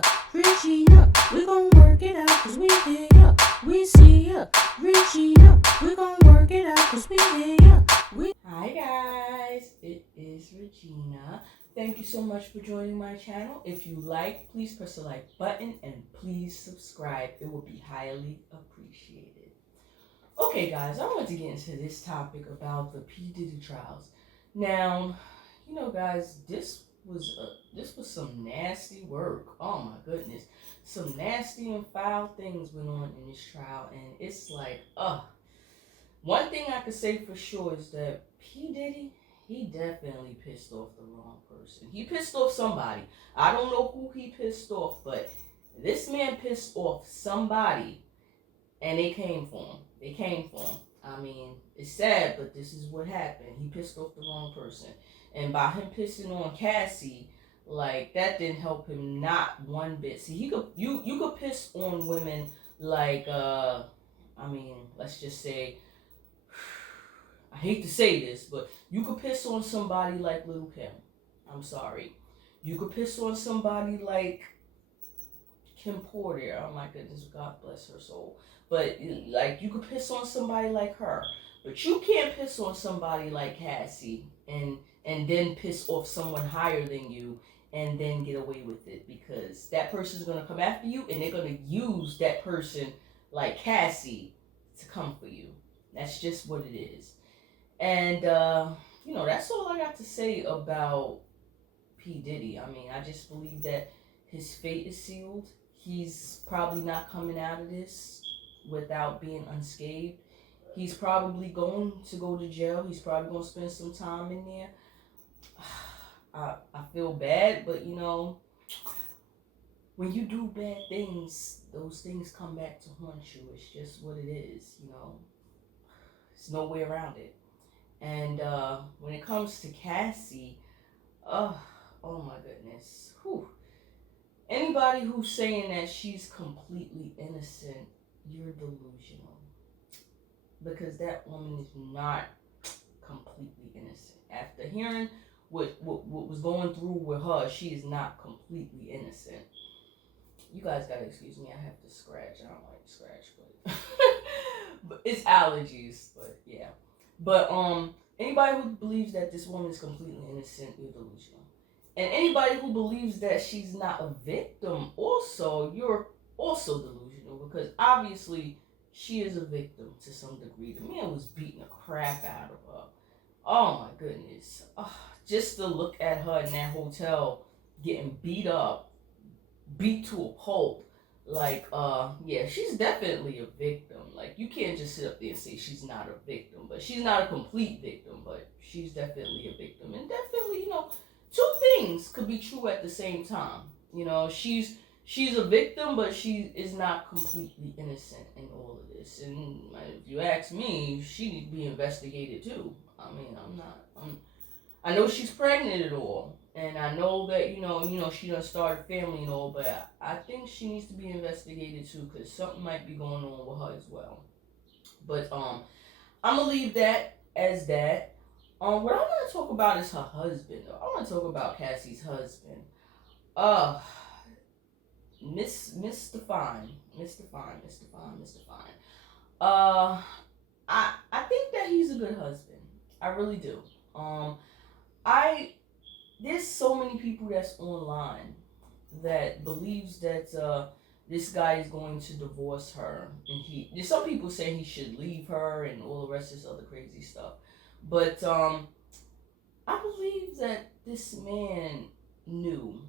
ya, Regina. We gon' work it out cause we hear ya. We see ya, Regina. We gon' work it out cause we hear ya. Hi guys, it is Regina. Thank you so much for joining my channel. If you like, please press the like button and please subscribe. It will be highly appreciated. Okay guys, I want to get into this topic about the P. Diddy trials. Now, guys, this was some nasty work. Oh my goodness. Some nasty and foul things went on in this trial, and it's like, one thing I could say for sure is that P. Diddy, he definitely pissed off the wrong person. He pissed off somebody. I don't know who he pissed off, but this man pissed off somebody, and they came for him. I mean, it's sad, but this is what happened. He pissed off the wrong person. And by him pissing on Cassie, like, that didn't help him not one bit. See, you could piss on women like, let's just say, I hate to say this, but you could piss on somebody like Lil' Kim. I'm sorry. You could piss on somebody like Kim Porter. Oh my goodness, God bless her soul. But like, you could piss on somebody like her, but you can't piss on somebody like Cassie and then piss off someone higher than you and then get away with it, because that person's gonna come after you and they're gonna use that person like Cassie to come for you. That's just what it is. And that's all I got to say about P. Diddy. I mean, I just believe that his fate is sealed. He's probably not coming out of this without being unscathed. He's probably going to go to jail. He's probably going to spend some time in there. I feel bad, but when you do bad things, those things come back to haunt you. It's just what it is, There's no way around it. And when it comes to Cassie, oh my goodness. Whew. Anybody who's saying that she's completely innocent, you're delusional. Because that woman is not completely innocent. After hearing what was going through with her, she is not completely innocent. You guys gotta excuse me, I have to scratch. I don't like to scratch, but but it's allergies. But yeah. But anybody who believes that this woman is completely innocent, you're delusional. And anybody who believes that she's not a victim, also, you're also delusional, because obviously she is a victim to some degree. The man was beating the crap out of her. Oh my goodness. Just to look at her in that hotel getting beat up, beat to a pulp, like, yeah, she's definitely a victim. Like, you can't just sit up there and say she's not a victim, but she's not a complete victim, but she's definitely a victim. And definitely, two things could be true at the same time. She's a victim, but she is not completely innocent in all of this. And if you ask me, she needs to be investigated too. I mean, I know she's pregnant and all, and I know that she done started a family and all, but I think she needs to be investigated too, because something might be going on with her as well. But I'm gonna leave that as that. What I want to talk about is her husband, though. I want to talk about Cassie's husband. Mr. Fine. I think that he's a good husband. I really do. There's so many people that's online that believes that this guy is going to divorce her, and there's some people saying he should leave her and all the rest of this other crazy stuff. But I believe that this man knew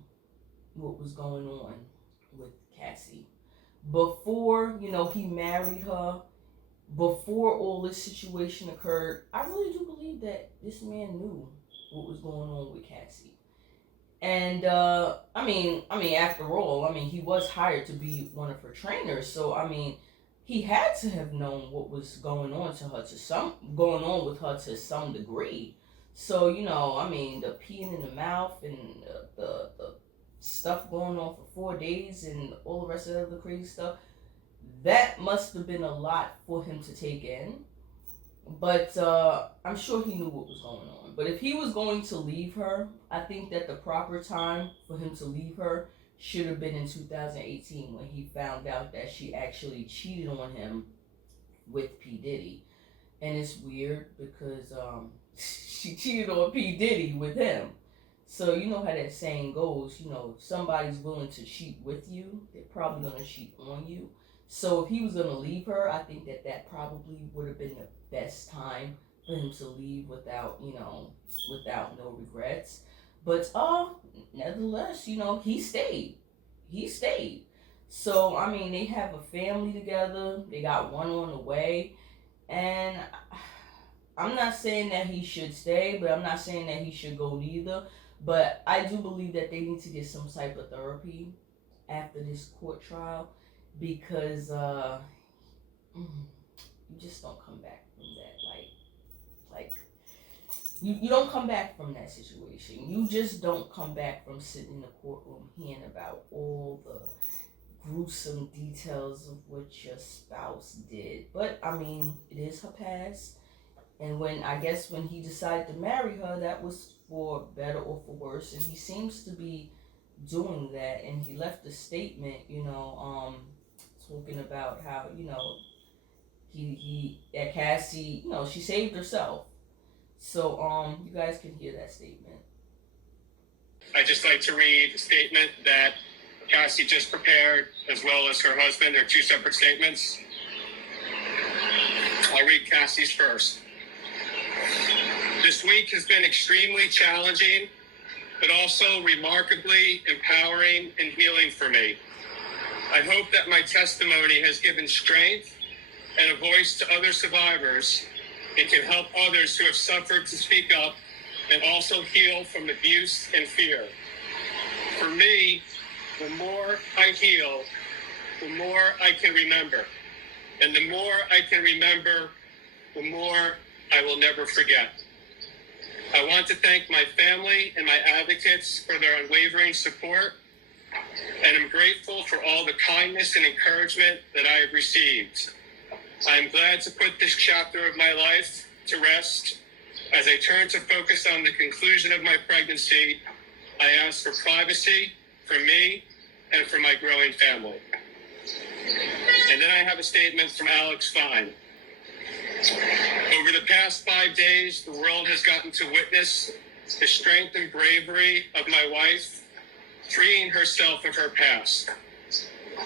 what was going on with Cassie before he married her. Before all this situation occurred, I really do believe that this man knew what was going on with Cassie. And after all, he was hired to be one of her trainers, so he had to have known what was going on with her to some degree. So the peeing in the mouth and the stuff going on for 4 days and all the rest of the crazy stuff, that must have been a lot for him to take in. But I'm sure he knew what was going on. But if he was going to leave her, I think that the proper time for him to leave her should have been in 2018 when he found out that she actually cheated on him with P. Diddy. And it's weird because she cheated on P. Diddy with him. So you know how that saying goes, if somebody's willing to cheat with you, they're probably gonna cheat on you. So if he was gonna leave her, I think that probably would have been the best time for him to leave without, without no regrets. But nevertheless, he stayed. He stayed. So I mean, they have a family together. They got one on the way, and I'm not saying that he should stay, but I'm not saying that he should go neither. But I do believe that they need to get some type of therapy after this court trial because you just don't come back from that. Like you don't come back from that situation. You just don't come back from sitting in the courtroom hearing about all the gruesome details of what your spouse did. But I mean, it is her past. And when he decided to marry her, that was for better or for worse. And he seems to be doing that. And he left a statement, talking about how, that Cassie, she saved herself. So you guys can hear that statement. I'd just like to read a statement that Cassie just prepared, as well as her husband. They're two separate statements. I'll read Cassie's first. This week has been extremely challenging, but also remarkably empowering and healing for me. I hope that my testimony has given strength and a voice to other survivors and can help others who have suffered to speak up and also heal from abuse and fear. For me, the more I heal, the more I can remember. And the more I can remember, the more I will never forget. I want to thank my family and my advocates for their unwavering support, and I'm grateful for all the kindness and encouragement that I have received. I am glad to put this chapter of my life to rest. As I turn to focus on the conclusion of my pregnancy, I ask for privacy for me and for my growing family. And then I have a statement from Alex Fine. Over the past 5 days, the world has gotten to witness the strength and bravery of my wife, freeing herself of her past.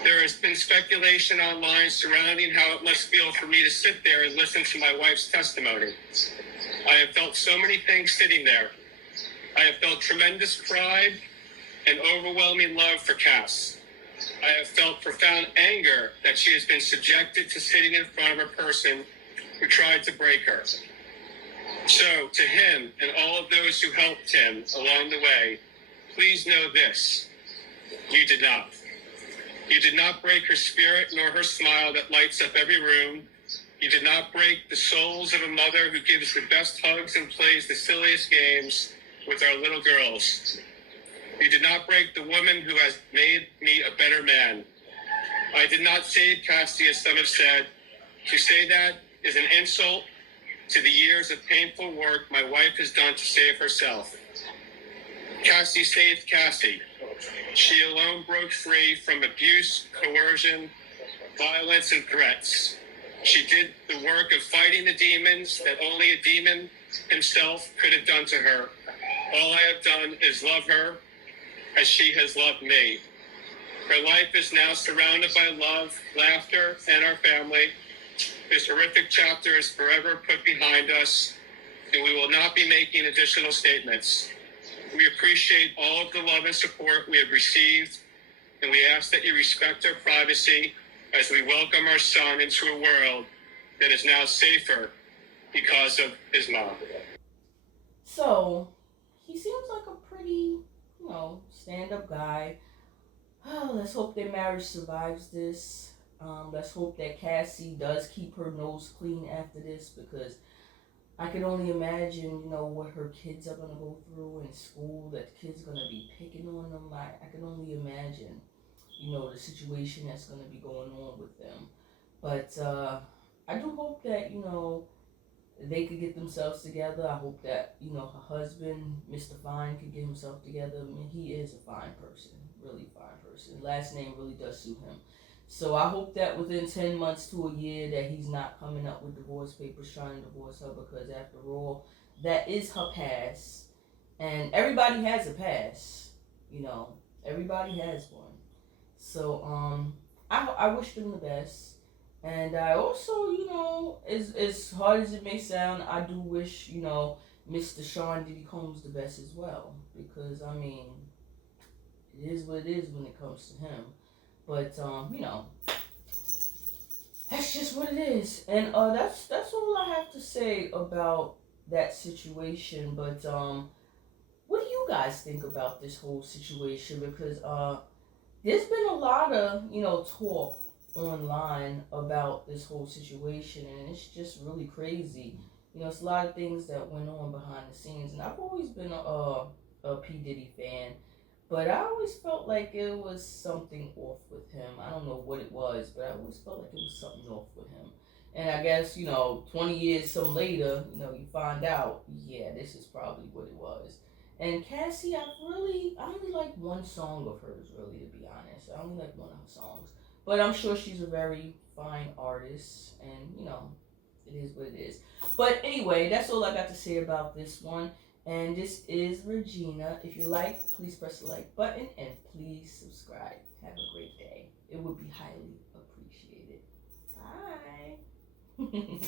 There has been speculation online surrounding how it must feel for me to sit there and listen to my wife's testimony. I have felt so many things sitting there. I have felt tremendous pride and overwhelming love for Cass. I have felt profound anger that she has been subjected to sitting in front of a person who tried to break her. So, to him and all of those who helped him along the way, please know this: you did not. You did not break her spirit nor her smile that lights up every room. You did not break the souls of a mother who gives the best hugs and plays the silliest games with our little girls. You did not break the woman who has made me a better man. I did not save Cassie, as some have said. To say that is an insult to the years of painful work my wife has done to save herself. Cassie saved Cassie. She alone broke free from abuse, coercion, violence, and threats. She did the work of fighting the demons that only a demon himself could have done to her. All I have done is love her as she has loved me. Her life is now surrounded by love, laughter, and our family. This horrific chapter is forever put behind us, and we will not be making additional statements. We appreciate all of the love and support we have received, and we ask that you respect our privacy as we welcome our son into a world that is now safer because of his mom. So, he seems like a pretty, stand-up guy. Let's hope their marriage survives this. Let's hope that Cassie does keep her nose clean after this, because I can only imagine, what her kids are going to go through in school, that the kids are going to be picking on them. I can only imagine, the situation that's going to be going on with them. But I do hope that, they could get themselves together. I hope that, her husband, Mr. Fine, could get himself together. I mean, he is a fine person, really fine person. Last name really does suit him. So I hope that within 10 months to a year that he's not coming up with divorce papers trying to divorce her, because after all, that is her past. And everybody has a past, everybody has one. So I wish them the best. And I also, as hard as it may sound, I do wish, Mr. Sean Diddy Combs the best as well. Because, I mean, it is what it is when it comes to him. But, that's just what it is. And that's all I have to say about that situation. But, what do you guys think about this whole situation? Because, there's been a lot of, talk online about this whole situation, and it's just really crazy. It's a lot of things that went on behind the scenes, and I've always been a P. Diddy fan, but I always felt like it was something off with him. I don't know what it was, but I always felt like it was something off with him. And I guess, 20 years some later, you find out, yeah, this is probably what it was. And Cassie, I only like one song of hers, really, to be honest. I only like one of her songs. But I'm sure she's a very fine artist, and, it is what it is. But anyway, that's all I got to say about this one. And this is Regina. If you like, please press the like button, and please subscribe. Have a great day. It would be highly appreciated. Bye.